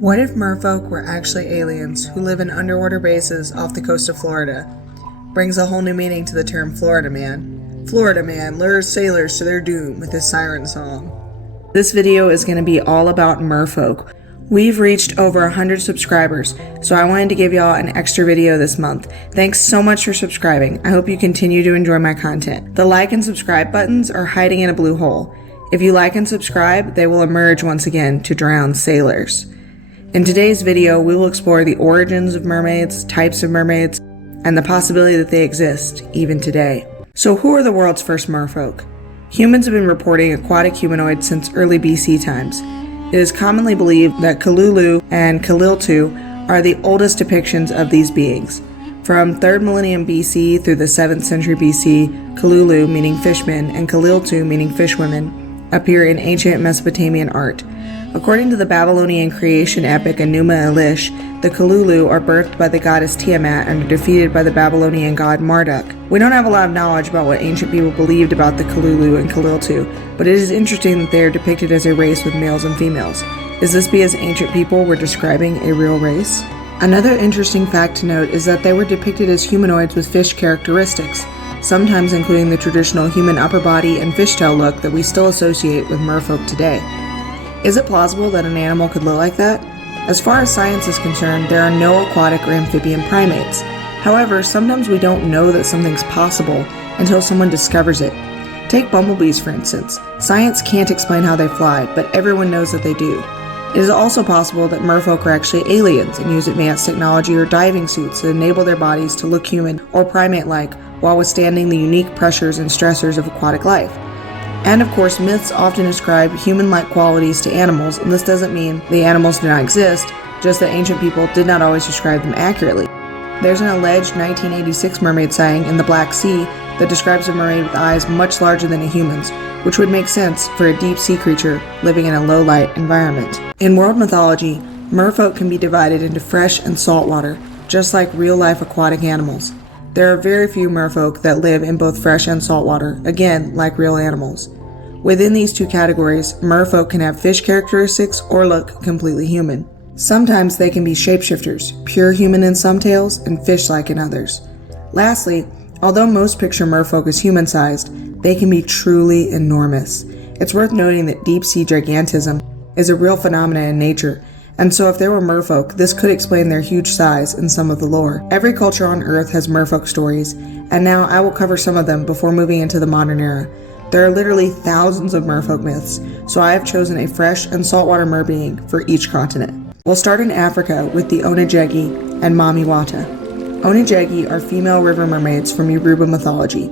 What if merfolk were actually aliens who live in underwater bases off the coast of Florida? Brings a whole new meaning to the term Florida Man. Florida Man lures sailors to their doom with his siren song. This video is going to be all about merfolk. We've reached over 100 subscribers, so I wanted to give y'all an extra video this month. Thanks so much for subscribing. I hope you continue to enjoy my content. The like and subscribe buttons are hiding in a blue hole. If you like and subscribe, they will emerge once again to drown sailors. In today's video, we will explore the origins of mermaids, types of mermaids, and the possibility that they exist even today. So who are the world's first merfolk? Humans have been reporting aquatic humanoids since early BC times. It is commonly believed that Kalulu and Kaliltu are the oldest depictions of these beings. From 3rd millennium BC through the 7th century BC, Kalulu, meaning fishmen, and Kaliltu, meaning fishwomen, appear in ancient Mesopotamian art. According to the Babylonian creation epic Enuma Elish, the Kalulu are birthed by the goddess Tiamat and are defeated by the Babylonian god Marduk. We don't have a lot of knowledge about what ancient people believed about the Kalulu and Kaliltu, but it is interesting that they are depicted as a race with males and females. Is this because ancient people were describing a real race? Another interesting fact to note is that they were depicted as humanoids with fish characteristics, sometimes including the traditional human upper body and fishtail look that we still associate with merfolk today. Is it plausible that an animal could look like that? As far as science is concerned, there are no aquatic or amphibian primates. However, sometimes we don't know that something's possible until someone discovers it. Take bumblebees, for instance. Science can't explain how they fly, but everyone knows that they do. It is also possible that merfolk are actually aliens and use advanced technology or diving suits that enable their bodies to look human or primate-like while withstanding the unique pressures and stressors of aquatic life. And of course, myths often ascribe human-like qualities to animals, and this doesn't mean the animals do not exist, just that ancient people did not always describe them accurately. There's an alleged 1986 mermaid sighting in the Black Sea that describes a mermaid with eyes much larger than a human's, which would make sense for a deep-sea creature living in a low-light environment. In world mythology, merfolk can be divided into fresh and saltwater, just like real-life aquatic animals. There are very few merfolk that live in both fresh and saltwater, again, like real animals. Within these two categories, merfolk can have fish characteristics or look completely human. Sometimes they can be shapeshifters, pure human in some tales and fish-like in others. Lastly, although most picture merfolk as human-sized, they can be truly enormous. It's worth noting that deep-sea gigantism is a real phenomenon in nature, and so if there were merfolk, this could explain their huge size and some of the lore. Every culture on Earth has merfolk stories, and now I will cover some of them before moving into the modern era. There are literally thousands of merfolk myths, so I have chosen a fresh and saltwater merbeing for each continent. We'll start in Africa with the Onegegi and Mamiwata. Onegegi are female river mermaids from Yoruba mythology.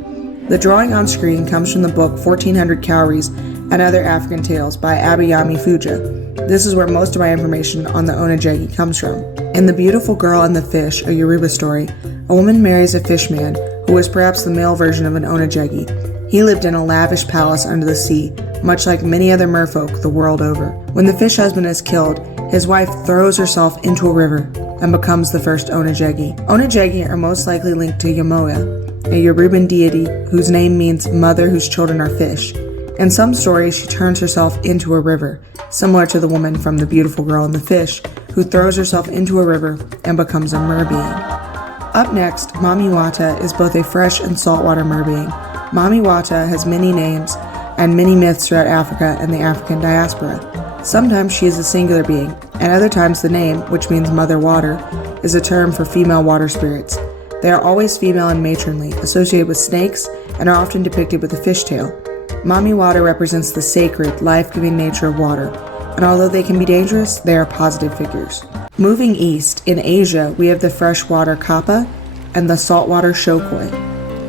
The drawing on screen comes from the book 1400 Cowries and Other African Tales by Abayami Fuja. This is where most of my information on the Onegegi comes from. In The Beautiful Girl and the Fish, a Yoruba story, a woman marries a fishman who was perhaps the male version of an Onegegi. He lived in a lavish palace under the sea, much like many other merfolk the world over. When the fish husband is killed, his wife throws herself into a river and becomes the first Onegegi. Onegegi are most likely linked to Yamoya, a Yoruban deity whose name means mother whose children are fish. In some stories, she turns herself into a river, similar to the woman from The Beautiful Girl and the Fish, who throws herself into a river and becomes a merbeing. Up next, Mamiwata is both a fresh and saltwater merbeing. Mamiwata has many names and many myths throughout Africa and the African diaspora. Sometimes she is a singular being, and other times the name, which means mother water, is a term for female water spirits. They are always female and matronly, associated with snakes, and are often depicted with a fishtail. Mamiwata represents the sacred, life-giving nature of water, and although they can be dangerous, they are positive figures. Moving east, in Asia, we have the freshwater kappa and the saltwater shokoi.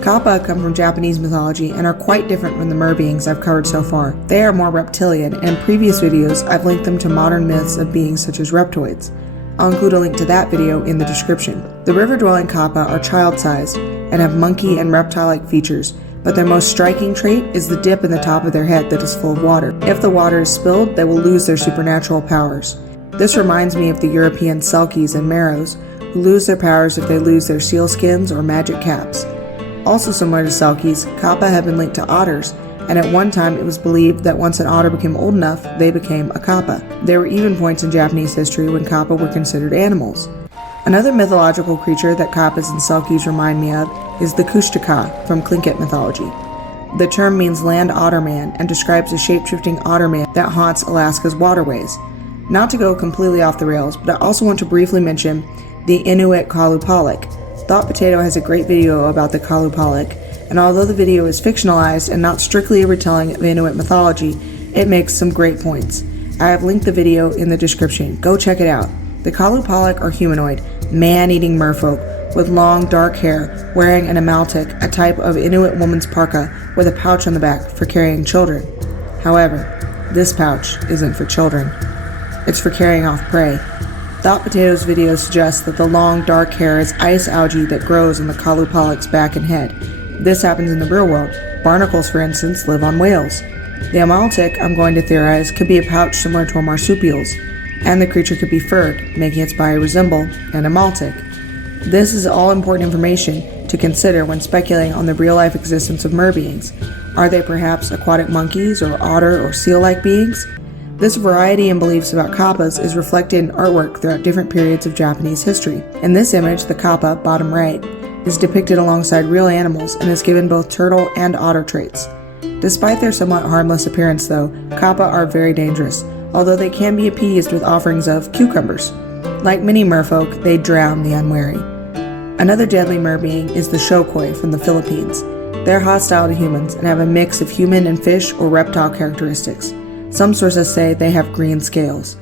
Kappa come from Japanese mythology and are quite different from the merbeings I've covered so far. They are more reptilian, and in previous videos I've linked them to modern myths of beings such as reptoids. I'll include a link to that video in the description. The river-dwelling kappa are child-sized and have monkey and reptile-like features, but their most striking trait is the dip in the top of their head that is full of water. If the water is spilled, they will lose their supernatural powers. This reminds me of the European selkies and marrows, who lose their powers if they lose their seal skins or magic caps. Also similar to selkies, kappa have been linked to otters, and at one time it was believed that once an otter became old enough, they became a kappa. There were even points in Japanese history when kappa were considered animals. Another mythological creature that kappas and selkies remind me of is the Kushtaka from Tlingit mythology. The term means land otter man and describes a shape-shifting otter man that haunts Alaska's waterways. Not to go completely off the rails, but I also want to briefly mention the Inuit Kalupalik. Thought Potato has a great video about the Kalupalik, and although the video is fictionalized and not strictly a retelling of Inuit mythology, it makes some great points. I have linked the video in the description. Go check it out. The Kalupalik are humanoid, man-eating merfolk with long, dark hair, wearing an amaltik, a type of Inuit woman's parka with a pouch on the back for carrying children. However, this pouch isn't for children. It's for carrying off prey. Thought Potato's video suggests that the long, dark hair is ice algae that grows on the Kalupalik's back and head. This happens in the real world. Barnacles, for instance, live on whales. The amaltik, I'm going to theorize, could be a pouch similar to a marsupial's, and the creature could be furred, making its body resemble an amaltik. This is all important information to consider when speculating on the real-life existence of merbeings. Are they perhaps aquatic monkeys or otter or seal-like beings? This variety in beliefs about kappas is reflected in artwork throughout different periods of Japanese history. In this image, the kappa, bottom right, is depicted alongside real animals and is given both turtle and otter traits. Despite their somewhat harmless appearance though, kappa are very dangerous, although they can be appeased with offerings of cucumbers. Like many merfolk, they drown the unwary. Another deadly merbeing is the shokoi from the Philippines. They're hostile to humans and have a mix of human and fish or reptile characteristics. Some sources say they have green scales.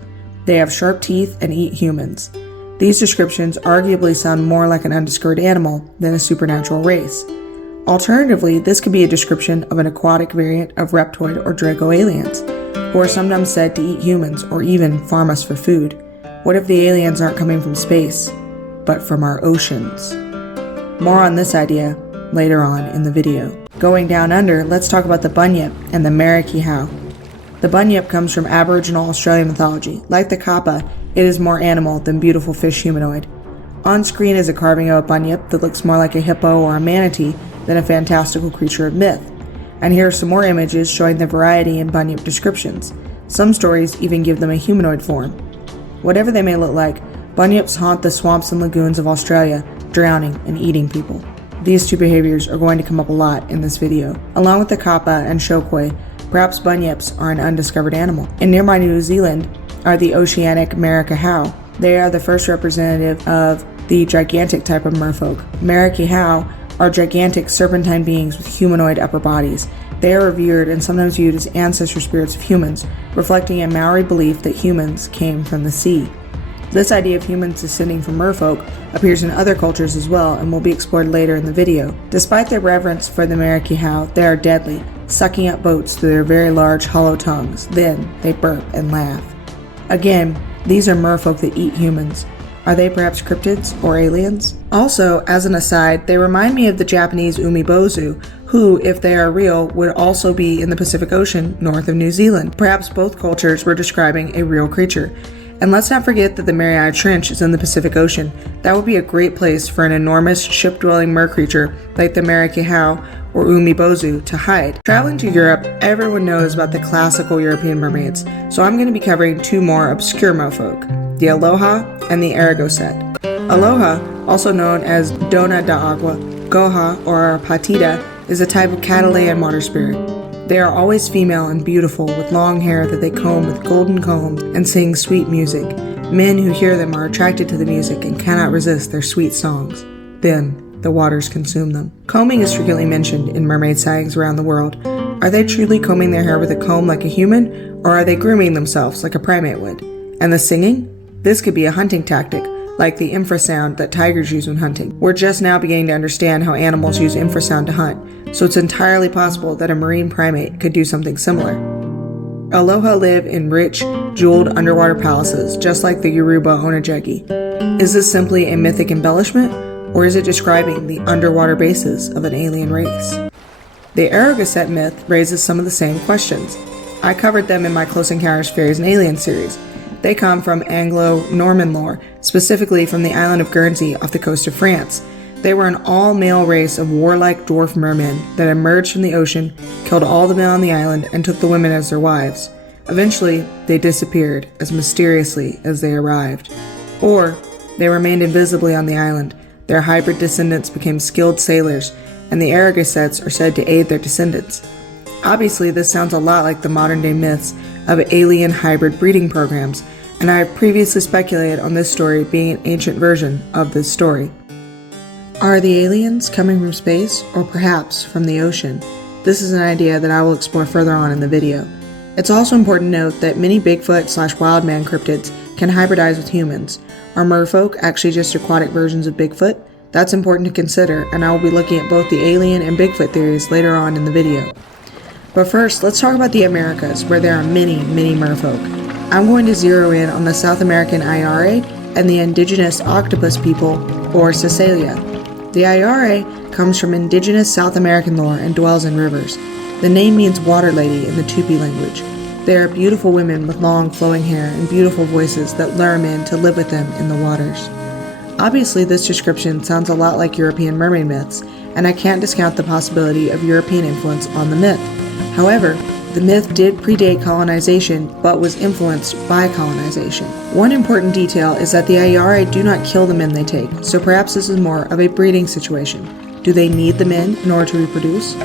They have sharp teeth and eat humans. These descriptions arguably sound more like an undiscovered animal than a supernatural race. Alternatively, this could be a description of an aquatic variant of reptoid or Drago aliens, who are sometimes said to eat humans or even farm us for food. What if the aliens aren't coming from space, but from our oceans? More on this idea later on in the video. Going down under, let's talk about the bunyip and the marikihau. The bunyip comes from Aboriginal Australian mythology. Like the kappa, it is more animal than beautiful fish humanoid. On screen is a carving of a bunyip that looks more like a hippo or a manatee than a fantastical creature of myth. And here are some more images showing the variety in bunyip descriptions. Some stories even give them a humanoid form. Whatever they may look like, bunyips haunt the swamps and lagoons of Australia, drowning and eating people. These two behaviors are going to come up a lot in this video. Along with the kappa and shokoi, perhaps bunyips are an undiscovered animal. In nearby New Zealand are the oceanic marikihau. They are the first representative of the gigantic type of merfolk. Marikihau are gigantic serpentine beings with humanoid upper bodies. They are revered and sometimes viewed as ancestor spirits of humans, reflecting a Maori belief that humans came from the sea. This idea of humans descending from merfolk appears in other cultures as well and will be explored later in the video. Despite their reverence for the marikihau, they are deadly, sucking up boats through their very large hollow tongues. Then they burp and laugh. Again, these are merfolk that eat humans. Are they perhaps cryptids or aliens? Also, as an aside, they remind me of the Japanese umibozu, who, if they are real, would also be in the Pacific Ocean north of New Zealand. Perhaps both cultures were describing a real creature. And let's not forget that the Mariana Trench is in the Pacific Ocean. That would be a great place for an enormous ship-dwelling mer creature like the marikihau or umibozu to hide. Traveling to Europe, everyone knows about the classical European mermaids, so I'm going to be covering two more obscure merfolk, the Aloha and the Aragoset. Aloha, also known as Dona da Agua, Goha, or Patita, is a type of Catalan water spirit. They are always female and beautiful, with long hair that they comb with golden combs and sing sweet music. Men who hear them are attracted to the music and cannot resist their sweet songs. Then, the waters consume them. Combing is frequently mentioned in mermaid sightings around the world. Are they truly combing their hair with a comb like a human, or are they grooming themselves like a primate would? And the singing? This could be a hunting tactic, like the infrasound that tigers use when hunting. We're just now beginning to understand how animals use infrasound to hunt, so it's entirely possible that a marine primate could do something similar. Aloha live in rich, jeweled underwater palaces, just like the Yoruba Onegegi. Is this simply a mythic embellishment, or is it describing the underwater bases of an alien race? The Aragoset myth raises some of the same questions. I covered them in my Close Encounters, Fairies, and Aliens series. They come from Anglo-Norman lore, specifically from the island of Guernsey off the coast of France. They were an all-male race of warlike dwarf mermen that emerged from the ocean, killed all the men on the island, and took the women as their wives. Eventually, they disappeared as mysteriously as they arrived. Or, they remained invisibly on the island. Their hybrid descendants became skilled sailors, and the Aragasets are said to aid their descendants. Obviously, this sounds a lot like the modern-day myths of alien hybrid breeding programs, and I have previously speculated on this story being an ancient version of this story. Are the aliens coming from space, or perhaps from the ocean? This is an idea that I will explore further on in the video. It's also important to note that many Bigfoot/wildman cryptids can hybridize with humans. Are merfolk actually just aquatic versions of Bigfoot? That's important to consider, and I will be looking at both the alien and Bigfoot theories later on in the video. But first, let's talk about the Americas, where there are many merfolk. I'm going to zero in on the South American Ayare and the indigenous octopus people, or Cisalia. The Ayare comes from indigenous South American lore and dwells in rivers. The name means water lady in the Tupi language. They are beautiful women with long flowing hair and beautiful voices that lure men to live with them in the waters. Obviously, this description sounds a lot like European mermaid myths, and I can't discount the possibility of European influence on the myth. However, the myth did predate colonization, but was influenced by colonization. One important detail is that the Ayare do not kill the men they take, so perhaps this is more of a breeding situation. Do they need the men in order to reproduce?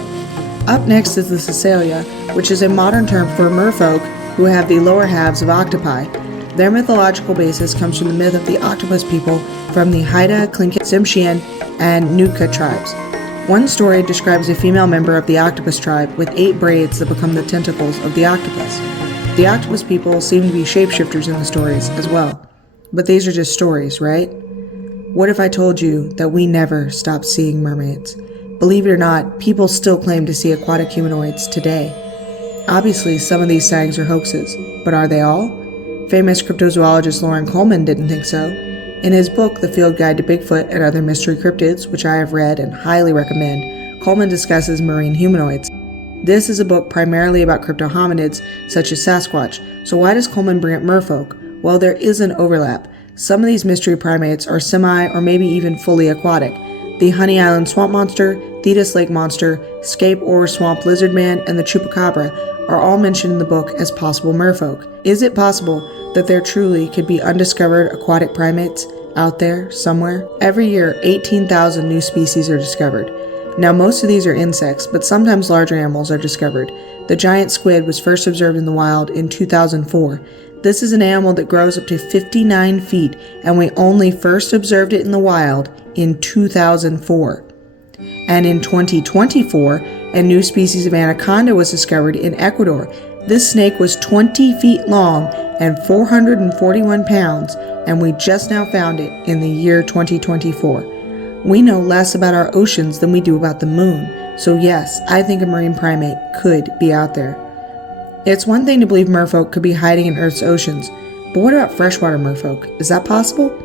Up next is the Cisalia, which is a modern term for merfolk who have the lower halves of octopi. Their mythological basis comes from the myth of the octopus people from the Haida, Tlingit, Tsimshian, and Nootka tribes. One story describes a female member of the octopus tribe with 8 braids that become the tentacles of the octopus. The octopus people seem to be shapeshifters in the stories as well. But these are just stories, right? What if I told you that we never stopped seeing mermaids? Believe it or not, people still claim to see aquatic humanoids today. Obviously, some of these sightings are hoaxes, but are they all? Famous cryptozoologist Loren Coleman didn't think so. In his book, The Field Guide to Bigfoot and Other Mystery Cryptids, which I have read and highly recommend, Coleman discusses marine humanoids. This is a book primarily about cryptohominids, such as Sasquatch, so why does Coleman bring up merfolk? Well, there is an overlap. Some of these mystery primates are semi or maybe even fully aquatic. The Honey Island Swamp Monster, Thetis Lake Monster, Scape or Swamp Lizard Man, and the Chupacabra are all mentioned in the book as possible merfolk. Is it possible that there truly could be undiscovered aquatic primates out there somewhere? Every year, 18,000 new species are discovered. Now, most of these are insects, but sometimes larger animals are discovered. The giant squid was first observed in the wild in 2004. This is an animal that grows up to 59 feet, and we only first observed it in the wild in 2004. And in 2024, a new species of anaconda was discovered in Ecuador. This snake was 20 feet long and 441 pounds, and we just now found it in the year 2024. We know less about our oceans than we do about the moon, so yes, I think a marine primate could be out there. It's one thing to believe merfolk could be hiding in Earth's oceans, but what about freshwater merfolk? Is that possible?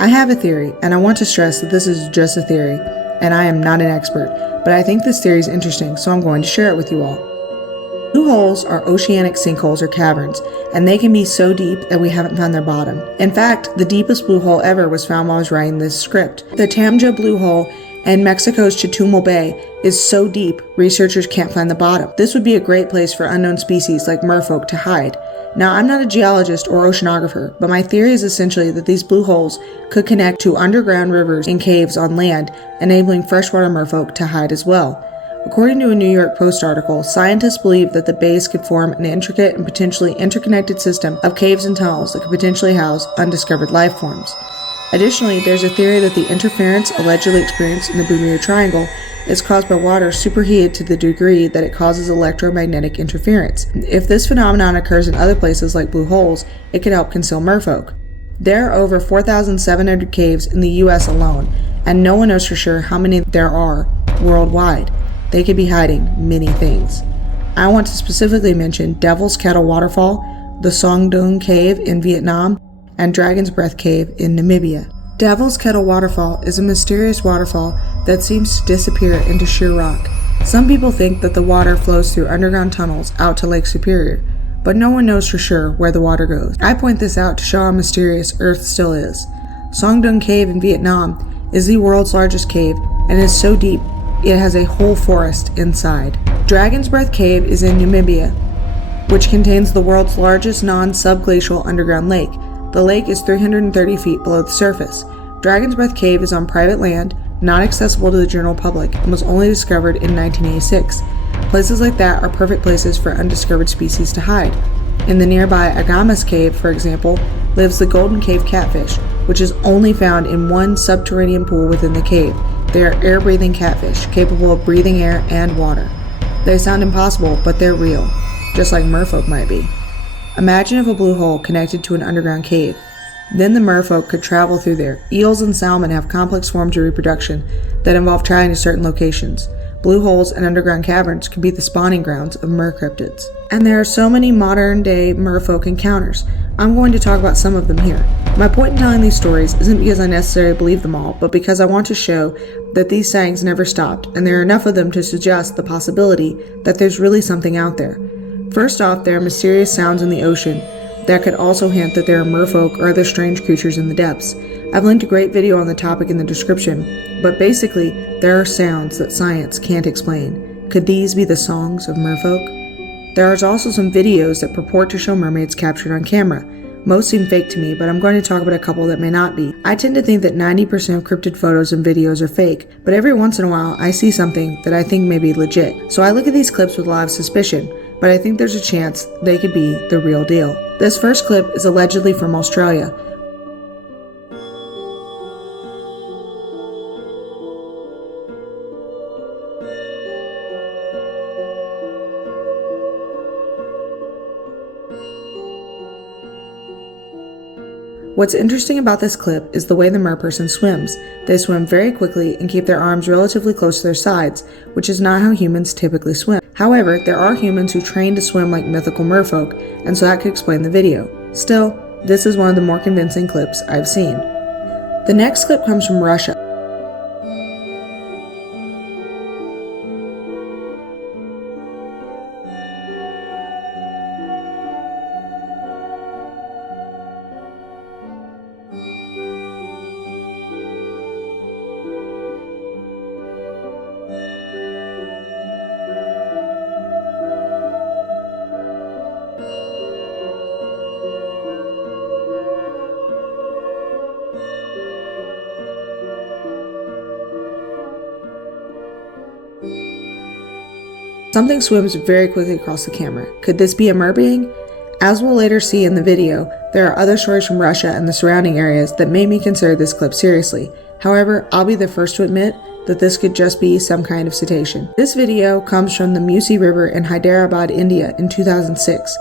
I have a theory, and I want to stress that this is just a theory, and I am not an expert, but I think this theory is interesting, so I'm going to share it with you all. Blue holes are oceanic sinkholes or caverns, and they can be so deep that we haven't found their bottom. In fact, the deepest blue hole ever was found while I was writing this script. The Tamja Blue Hole in Mexico's Chetumal Bay is so deep, researchers can't find the bottom. This would be a great place for unknown species like merfolk to hide. Now, I'm not a geologist or oceanographer, but my theory is essentially that these blue holes could connect to underground rivers and caves on land, enabling freshwater merfolk to hide as well. According to a New York Post article, scientists believe that the bays could form an intricate and potentially interconnected system of caves and tunnels that could potentially house undiscovered life forms. Additionally, there's a theory that the interference allegedly experienced in the Bermuda Triangle is caused by water superheated to the degree that it causes electromagnetic interference. If this phenomenon occurs in other places like blue holes, it could help conceal merfolk. There are over 4,700 caves in the US alone, and no one knows for sure how many there are worldwide. They could be hiding many things. I want to specifically mention Devil's Kettle Waterfall, the Song Dung Cave in Vietnam, and Dragon's Breath Cave in Namibia. Devil's Kettle Waterfall is a mysterious waterfall that seems to disappear into sheer rock. Some people think that the water flows through underground tunnels out to Lake Superior, but no one knows for sure where the water goes. I point this out to show how mysterious Earth still is. Song Dung Cave in Vietnam is the world's largest cave and is so deep it has a whole forest inside. Dragon's Breath Cave is in Namibia, which contains the world's largest non-subglacial underground lake. The lake is 330 feet below the surface. Dragon's Breath Cave is on private land, not accessible to the general public, and was only discovered in 1986. Places like that are perfect places for undiscovered species to hide. In the nearby Agamas Cave, for example, lives the golden cave catfish, which is only found in one subterranean pool within the cave. They are air-breathing catfish, capable of breathing air and water. They sound impossible, but they're real, just like merfolk might be. Imagine if a blue hole connected to an underground cave. Then the merfolk could travel through there. Eels and salmon have complex forms of reproduction that involve traveling to certain locations. Blue holes and underground caverns could be the spawning grounds of mercryptids. And there are so many modern-day merfolk encounters. I'm going to talk about some of them here. My point in telling these stories isn't because I necessarily believe them all, but because I want to show that these sightings never stopped, and there are enough of them to suggest the possibility that there's really something out there. First off, there are mysterious sounds in the ocean that could also hint that there are merfolk or other strange creatures in the depths. I've linked a great video on the topic in the description, but basically, there are sounds that science can't explain. Could these be the songs of merfolk? There are also some videos that purport to show mermaids captured on camera. Most seem fake to me, but I'm going to talk about a couple that may not be. I tend to think that 90% of cryptid photos and videos are fake, but every once in a while I see something that I think may be legit. So I look at these clips with a lot of suspicion, but I think there's a chance they could be the real deal. This first clip is allegedly from Australia. What's interesting about this clip is the way the merperson swims. They swim very quickly and keep their arms relatively close to their sides, which is not how humans typically swim. However, there are humans who train to swim like mythical merfolk, and so that could explain the video. Still, this is one of the more convincing clips I've seen. The next clip comes from Russia. Something swims very quickly across the camera. Could this be a merbeing? As we'll later see in the video, there are other stories from Russia and the surrounding areas that made me consider this clip seriously. However, I'll be the first to admit that this could just be some kind of cetacean. This video comes from the Musi River in Hyderabad, India in 2006.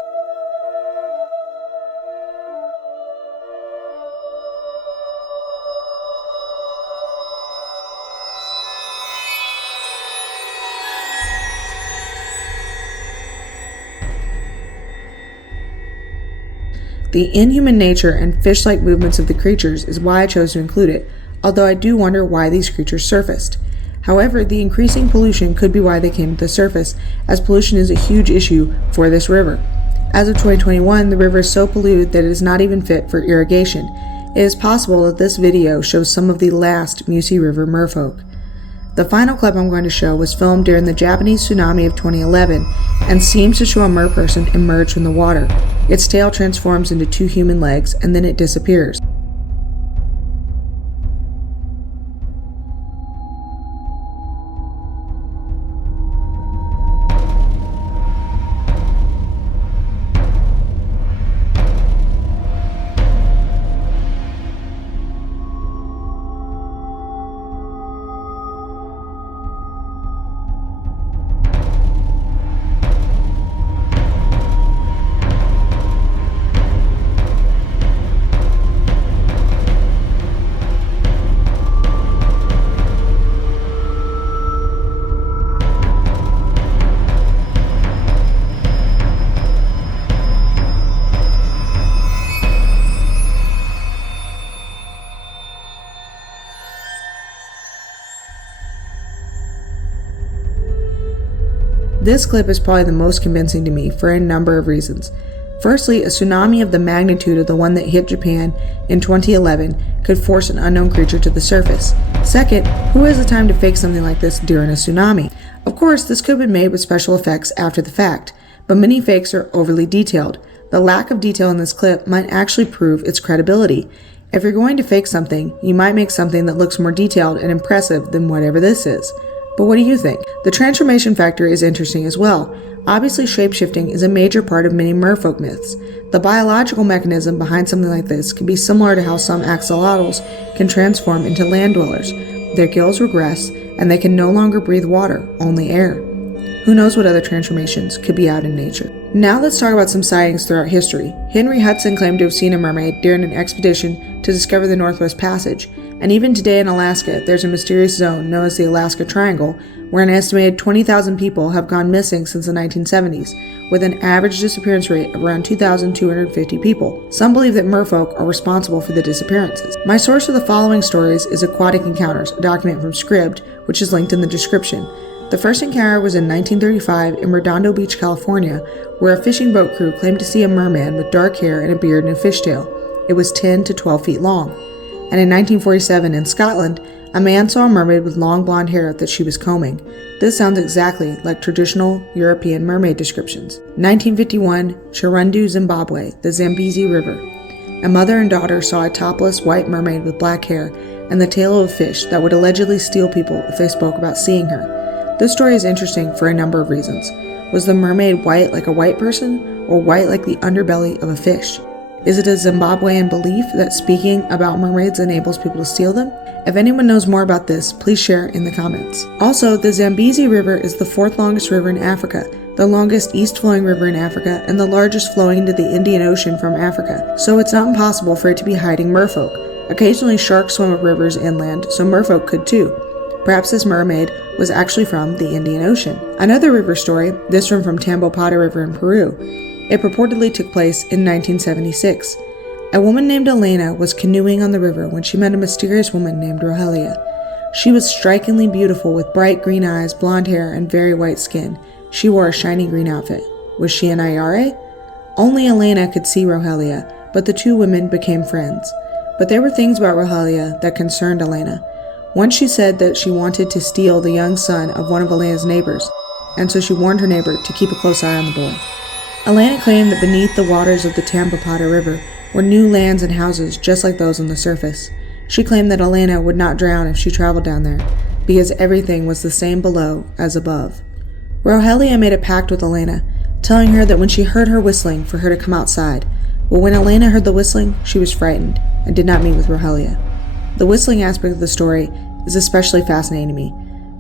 The inhuman nature and fish-like movements of the creatures is why I chose to include it, although I do wonder why these creatures surfaced. However, the increasing pollution could be why they came to the surface, as pollution is a huge issue for this river. As of 2021, the river is so polluted that it is not even fit for irrigation. It is possible that this video shows some of the last Musi River merfolk. The final clip I'm going to show was filmed during the Japanese tsunami of 2011 and seems to show a merperson emerge from the water. Its tail transforms into two human legs and then it disappears. This clip is probably the most convincing to me for a number of reasons. Firstly, a tsunami of the magnitude of the one that hit Japan in 2011 could force an unknown creature to the surface. Second, who has the time to fake something like this during a tsunami? Of course, this could have been made with special effects after the fact, but many fakes are overly detailed. The lack of detail in this clip might actually prove its credibility. If you're going to fake something, you might make something that looks more detailed and impressive than whatever this is. But what do you think? The transformation factor is interesting as well. Obviously, shapeshifting is a major part of many merfolk myths. The biological mechanism behind something like this can be similar to how some axolotls can transform into land dwellers. Their gills regress, and they can no longer breathe water, only air. Who knows what other transformations could be out in nature. Now let's talk about some sightings throughout history. Henry Hudson claimed to have seen a mermaid during an expedition to discover the Northwest Passage, and even today in Alaska, there's a mysterious zone known as the Alaska Triangle, where an estimated 20,000 people have gone missing since the 1970s, with an average disappearance rate of around 2,250 people. Some believe that merfolk are responsible for the disappearances. My source for the following stories is Aquatic Encounters, a document from Scribd, which is linked in the description. The first encounter was in 1935 in Redondo Beach, California, where a fishing boat crew claimed to see a merman with dark hair and a beard and a fishtail. It was 10 to 12 feet long. And in 1947 in Scotland, a man saw a mermaid with long blonde hair that she was combing. This sounds exactly like traditional European mermaid descriptions. 1951, Chirundu, Zimbabwe, the Zambezi River. A mother and daughter saw a topless white mermaid with black hair and the tail of a fish that would allegedly steal people if they spoke about seeing her. This story is interesting for a number of reasons. Was the mermaid white like a white person, or white like the underbelly of a fish? Is it a Zimbabwean belief that speaking about mermaids enables people to steal them? If anyone knows more about this, please share in the comments. Also, the Zambezi River is the fourth longest river in Africa, the longest east-flowing river in Africa, and the largest flowing into the Indian Ocean from Africa, so it's not impossible for it to be hiding merfolk. Occasionally sharks swim up rivers inland, so merfolk could too. Perhaps this mermaid was actually from the Indian Ocean. Another river story, this one from Tambopata River in Peru. It purportedly took place in 1976. A woman named Elena was canoeing on the river when she met a mysterious woman named Rogelia. She was strikingly beautiful with bright green eyes, blonde hair, and very white skin. She wore a shiny green outfit. Was she an Ayare? Only Elena could see Rogelia, but the two women became friends. But there were things about Rogelia that concerned Elena. Once she said that she wanted to steal the young son of one of Elena's neighbors, and so she warned her neighbor to keep a close eye on the boy. Elena claimed that beneath the waters of the Tambopata River were new lands and houses just like those on the surface. She claimed that Elena would not drown if she traveled down there, because everything was the same below as above. Rogelia made a pact with Elena, telling her that when she heard her whistling for her to come outside, but when Elena heard the whistling, she was frightened and did not meet with Rogelia. The whistling aspect of the story is especially fascinating to me.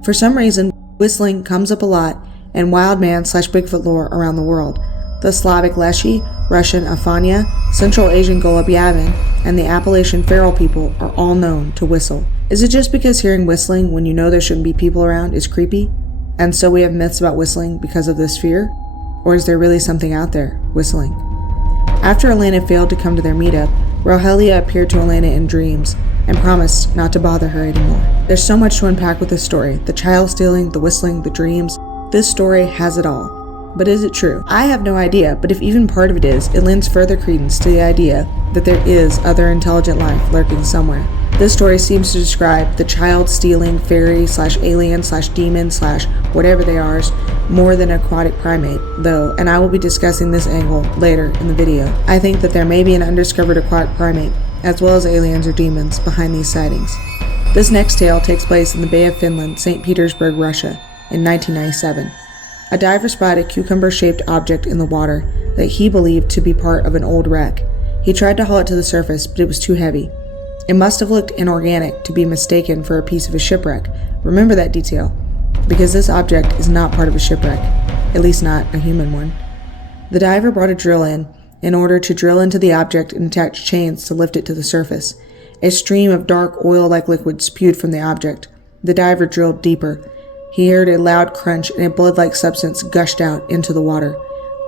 For some reason, whistling comes up a lot in wild man / Bigfoot lore around the world. The Slavic Leshy, Russian Afanya, Central Asian Golubyavin, and the Appalachian feral people are all known to whistle. Is it just because hearing whistling when you know there shouldn't be people around is creepy? And so we have myths about whistling because of this fear? Or is there really something out there whistling? After Elena failed to come to their meetup, Rogelia appeared to Elena in dreams and promised not to bother her anymore. There's so much to unpack with this story. The child stealing, the whistling, the dreams. This story has it all. But is it true? I have no idea, but if even part of it is, it lends further credence to the idea that there is other intelligent life lurking somewhere. This story seems to describe the child stealing fairy / alien / demon / whatever they are more than an aquatic primate, though, and I will be discussing this angle later in the video. I think that there may be an undiscovered aquatic primate, as well as aliens or demons, behind these sightings. This next tale takes place in the Bay of Finland, St. Petersburg, Russia, in 1997. A diver spotted a cucumber-shaped object in the water that he believed to be part of an old wreck. He tried to haul it to the surface, but it was too heavy. It must have looked inorganic to be mistaken for a piece of a shipwreck. Remember that detail, because this object is not part of a shipwreck, at least not a human one. The diver brought a drill in order to drill into the object and attach chains to lift it to the surface. A stream of dark oil-like liquid spewed from the object. The diver drilled deeper. He heard a loud crunch and a blood-like substance gushed out into the water.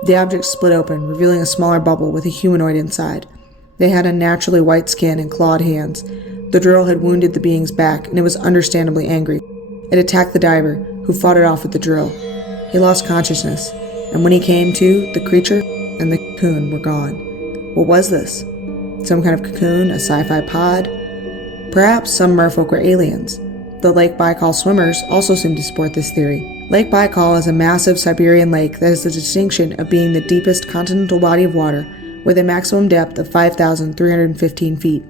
The object split open, revealing a smaller bubble with a humanoid inside. They had unnaturally white skin and clawed hands. The drill had wounded the being's back, and it was understandably angry. It attacked the diver, who fought it off with the drill. He lost consciousness, and when he came to, the creature, and the cocoon were gone. What was this? Some kind of cocoon? A sci-fi pod? Perhaps some merfolk were aliens. The Lake Baikal swimmers also seem to support this theory. Lake Baikal is a massive Siberian lake that has the distinction of being the deepest continental body of water with a maximum depth of 5,315 feet.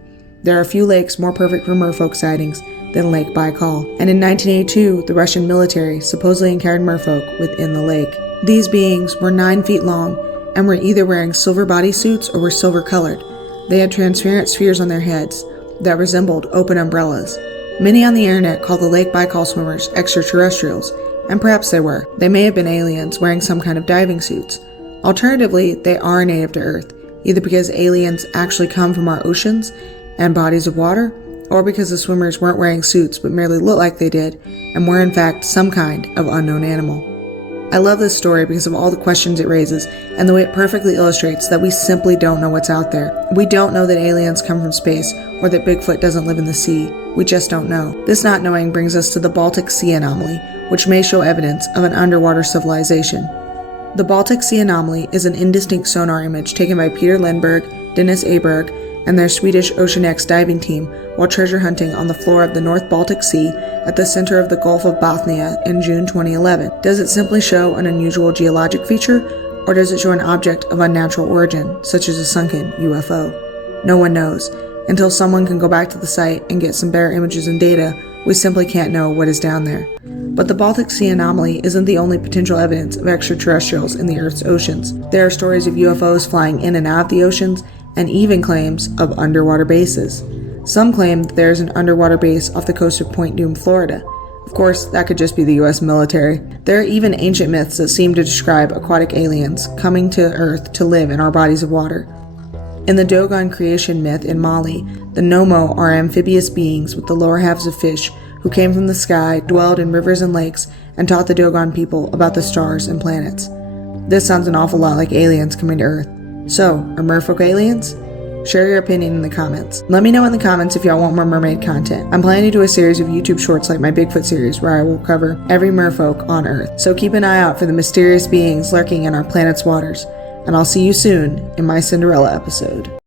There are few lakes more perfect for merfolk sightings than Lake Baikal, and in 1982, the Russian military supposedly encountered merfolk within the lake. These beings were 9 feet long and were either wearing silver bodysuits or were silver colored. They had transparent spheres on their heads that resembled open umbrellas. Many on the internet call the Lake Baikal swimmers extraterrestrials, and perhaps they were. They may have been aliens wearing some kind of diving suits. Alternatively, they are native to Earth, either because aliens actually come from our oceans and bodies of water, or because the swimmers weren't wearing suits but merely looked like they did and were in fact some kind of unknown animal. I love this story because of all the questions it raises and the way it perfectly illustrates that we simply don't know what's out there. We don't know that aliens come from space or that Bigfoot doesn't live in the sea. We just don't know. This not knowing brings us to the Baltic Sea anomaly, which may show evidence of an underwater civilization. The Baltic Sea anomaly is an indistinct sonar image taken by Peter Lindberg, Dennis Aberg, and their Swedish Ocean X diving team while treasure hunting on the floor of the North Baltic Sea at the center of the Gulf of Bothnia in June 2011. Does it simply show an unusual geologic feature, or does it show an object of unnatural origin, such as a sunken UFO? No one knows. Until someone can go back to the site and get some better images and data, we simply can't know what is down there. But the Baltic Sea anomaly isn't the only potential evidence of extraterrestrials in the Earth's oceans. There are stories of UFOs flying in and out of the oceans, and even claims of underwater bases. Some claim that there is an underwater base off the coast of Point Dume, Florida. Of course, that could just be the US military. There are even ancient myths that seem to describe aquatic aliens coming to Earth to live in our bodies of water. In the Dogon creation myth in Mali, the Nomo are amphibious beings with the lower halves of fish who came from the sky, dwelled in rivers and lakes, and taught the Dogon people about the stars and planets. This sounds an awful lot like aliens coming to Earth. So, are merfolk aliens? Share your opinion in the comments. Let me know in the comments if y'all want more mermaid content. I'm planning to do a series of YouTube shorts like my Bigfoot series where I will cover every merfolk on Earth. So keep an eye out for the mysterious beings lurking in our planet's waters. And I'll see you soon in my Cinderella episode.